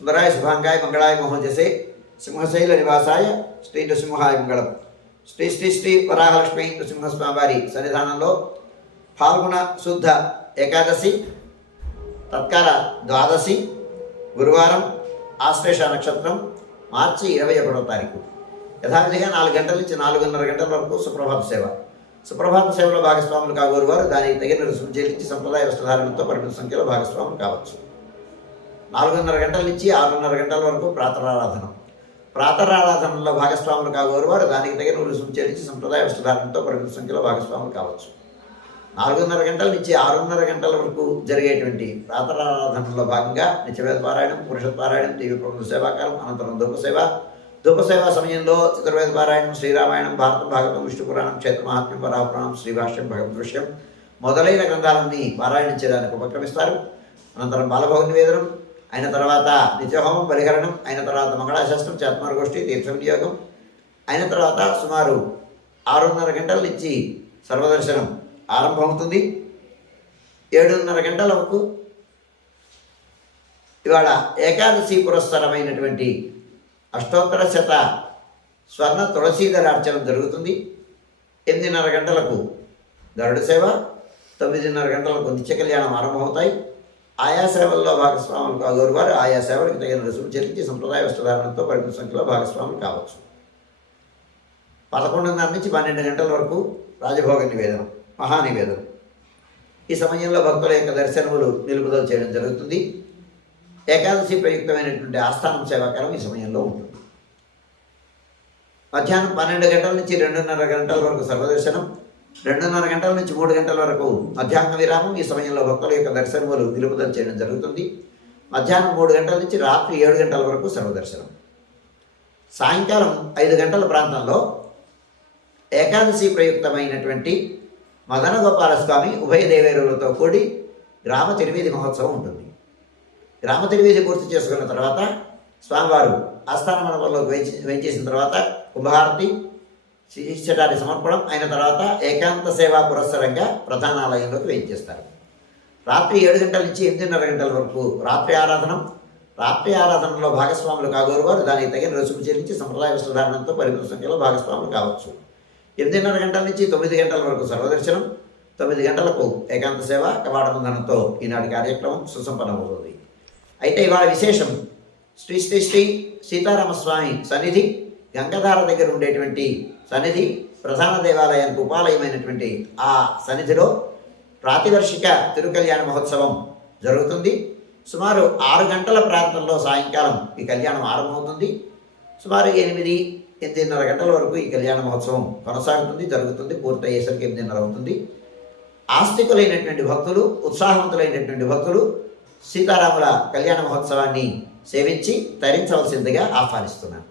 సుందరాయ శుభాంగాయ మంగళాయ మహోజసే సింహశైల నివాసాయ శ్రీ నృసింహాయ మంగళం. శ్రీ శ్రీ శ్రీ వరాహలక్ష్మీ నృసింహస్వామి వారి సన్నిధానంలో ఫాల్గుణ శుద్ధ ఏకాదశి తత్కాల ద్వాదశి గురువారం ఆశ్లేష నక్షత్రం మార్చి 21వ తారీఖు యథావిధిగా 4 గంటల నుంచి 4:30 గంటల వరకు సుప్రభాత సేవ. సుప్రభాత సేవలో భాగస్వాములు కాగోరు వారు దానికి తగిన రుసుము చెల్లించి సంప్రదాయ వస్త్రధారణతో పరిమిత సంఖ్యలో భాగస్వాములు కావచ్చు. 4:30 గంటల నుంచి 6:30 గంటల వరకు ప్రాతరారాధన. ప్రాతరారాధనలో భాగస్వాములు కాగోరు వారు దానికి తగిన రుసుము చెల్లించి సంప్రదాయ వస్త్రధారణతో పరిమిత సంఖ్యలో భాగస్వాములు కావచ్చు. 4:30 గంటల నుంచి 6:30 గంటల వరకు జరిగేటువంటి ప్రాతరారాధనలో భాగంగా నిత్యవేద పారాయణం, పురుష పారాయణం, టీవీ ప్రముఖ సేవాకాలం, అనంతరం ధూపసేవ సమయంలో చతుర్వేద పారాయణం, శ్రీరామాయణం, భారతం, భాగవతం, విష్ణు పురాణం, క్షేత్ర మహాత్మ్యం, వరాహపురాణం, శ్రీభాష్యం, భగవద్దృశ్యం మొదలైన గ్రంథాలన్నీ పారాయణ చేయడానికి ఉపక్రమిస్తారు. అనంతరం బాలభోగ నివేదనం అయిన తర్వాత నిత్యహోమం, బలిహరణం అయిన తర్వాత మంగళాశాస్త్రం, చేత్మార్గోష్ఠి, తీర్థ వినియోగం అయిన తర్వాత సుమారు 6:30 గంటల నుంచి సర్వదర్శనం ఆరంభమవుతుంది. 7:30 గంటల వరకు ఇవాళ ఏకాదశి పురస్సరమైనటువంటి అష్టోత్తర శత స్వర్ణ తులసీదళ అర్చన జరుగుతుంది. 8:30 గంటలకు గరుడ సేవ, 9:30 గంటలకు నిత్య కళ్యాణం ఆరంభమవుతాయి. ఆయా సేవల్లో భాగస్వాములు కాగోరు వారు ఆయా సేవలకు తగిన రుసుము చెల్లించి సంప్రదాయ వస్త్రధారణతో పరిమిత సంఖ్యలో భాగస్వాములు కావచ్చు. 11:30 నుంచి 12 గంటల వరకు రాజభోగ నివేదనం, మహానివేదనం. ఈ సమయంలో భక్తుల యొక్క దర్శనములు నిలుపుదల చేయడం జరుగుతుంది. ఏకాదశి ప్రయుక్తమైనటువంటి ఆస్థానం సేవాకాలం ఈ సమయంలో ఉంటుంది. మధ్యాహ్నం 12 గంటల నుంచి 2:30 గంటల వరకు సర్వదర్శనం, 2:30 గంటల నుంచి 3 గంటల వరకు మధ్యాహ్న విరామం. ఈ సమయంలో భక్తుల యొక్క దర్శనములు నిలుపుదల చేయడం జరుగుతుంది. మధ్యాహ్నం 3 గంటల నుంచి రాత్రి 7 గంటల వరకు సర్వదర్శనం. సాయంకాలం 5 గంటల ప్రాంతంలో ఏకాదశి ప్రయుక్తమైనటువంటి మదన గోపాలస్వామి ఉభయ దేవేరులతో కూడి గ్రామ తిరువీధి మహోత్సవం ఉంటుంది. గ్రామ తిరువీధి పూర్తి చేసుకున్న తర్వాత స్వామివారు ఆస్థాన మండపంలోకి వేయించేసిన తర్వాత కుంభహారతి, శ్రీశటారి సమర్పణం అయిన తర్వాత ఏకాంత సేవా పురస్సరంగా ప్రధానాలయంలోకి వేయించేస్తారు. రాత్రి 7 గంటల నుంచి 8:30 గంటల వరకు రాత్రి ఆరాధనం. రాత్రి ఆరాధనలో భాగస్వాములు కాగోరు వారు దానికి తగిన రుసుము చెల్లించి సంప్రదాయ వస్త్రధారణతో పరిమిత సంఖ్యలో భాగస్వాములు కావచ్చు. 8:30 గంటల నుంచి 9 గంటల వరకు సర్వదర్శనం, 9 గంటలకు ఏకాంత సేవ కవాటబంధనంతో ఈనాటి కార్యక్రమం సుసంపన్నమవుతుంది. అయితే ఇవాళ విశేషం శ్రీ శ్రీ శ్రీ సీతారామస్వామి సన్నిధి గంగధార దగ్గర ఉండేటువంటి సన్నిధి ప్రధాన దేవాలయానికి ఉపాలయమైనటువంటి ఆ సన్నిధిలో ప్రాతివర్షిక తిరుకల్యాణ మహోత్సవం జరుగుతుంది. సుమారు 6 గంటల ప్రాంతంలో సాయంకాలం ఈ కళ్యాణం ఆరంభమవుతుంది. సుమారు 8-8:30 గంటల వరకు ఈ కళ్యాణ మహోత్సవం కొనసాగుతుంది, జరుగుతుంది. పూర్తయ్యేసరికి 8:30 అవుతుంది. ఆస్తికులైనటువంటి భక్తులు, ఉత్సాహవంతులైనటువంటి భక్తులు సీతారాముల కళ్యాణ మహోత్సవాన్ని సేవించి తరించవలసిందిగా ఆహ్వానిస్తున్నాను.